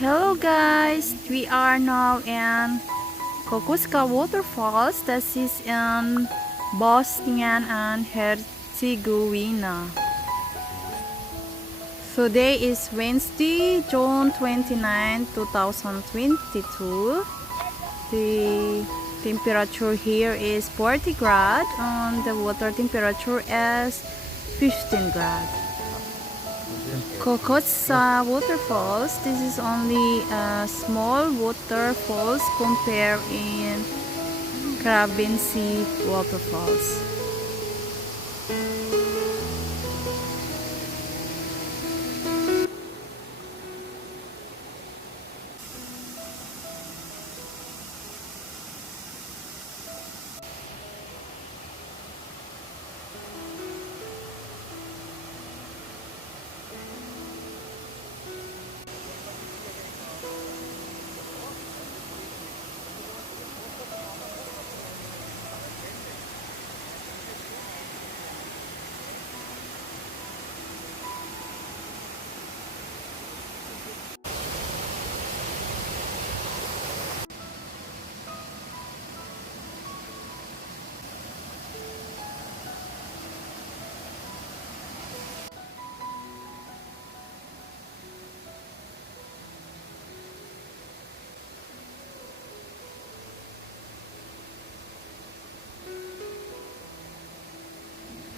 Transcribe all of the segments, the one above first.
Hello guys, we are now in Koćuša Waterfalls. This is in Bosnia and Herzegovina. Today is Wednesday, June 29, 2022. The temperature here is 40 grad and the water temperature is 15 grad. Koćuša Waterfalls. This is only a small waterfalls compared in Krabinsky Waterfalls.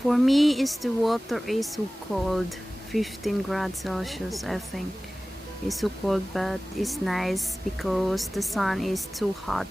For me, the water is so cold, 15 grad Celsius I think. It's so cold, but it's nice because the sun is too hot.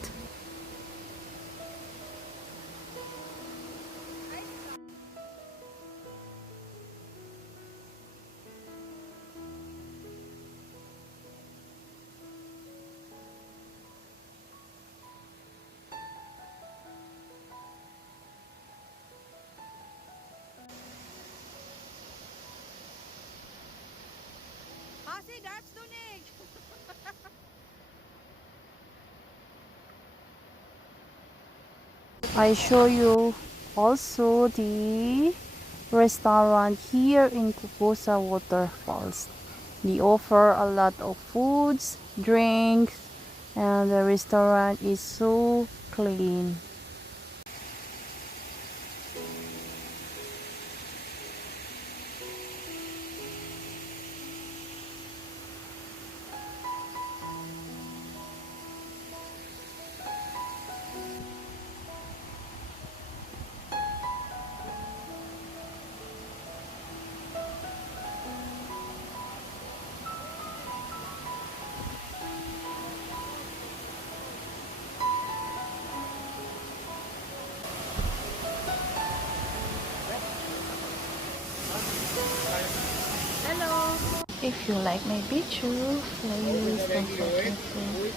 I show you also the restaurant here in Koćuša Waterfalls. They offer a lot of foods, drinks, and the restaurant is so clean. If you like my video, please don't forget to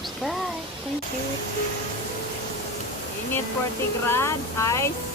subscribe. Thank you. Init 40 grad, ice.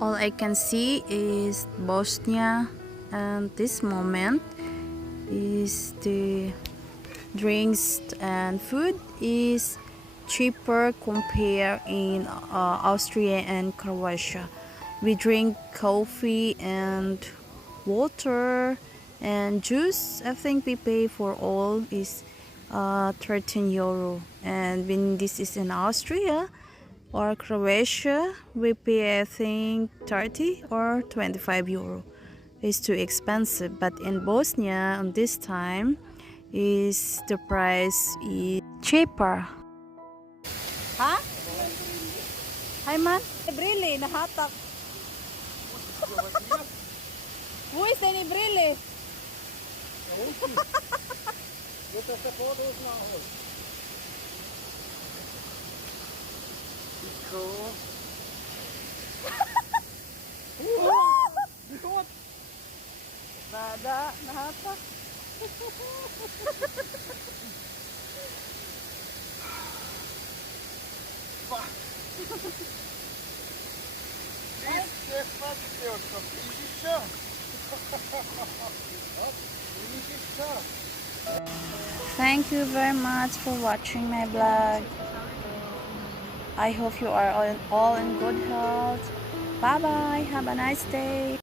All I can see is Bosnia, and this moment is the drinks and food is cheaper compared in Austria and Croatia. We drink coffee and water and juice. I think we pay for all is 13 euro. And when this is in Austria or Croatia, we pay I think 30 or 25 euro. It's too expensive. But in Bosnia, on this time, is the price is cheaper. Ha? Hi man. Brille nahatak. Wo ist deine Brille? Wird das der Fotos nachholen? Cool. Nada, nahatak. Thank you very much for watching my vlog. I hope you are all in good health. Bye bye. Have a nice day.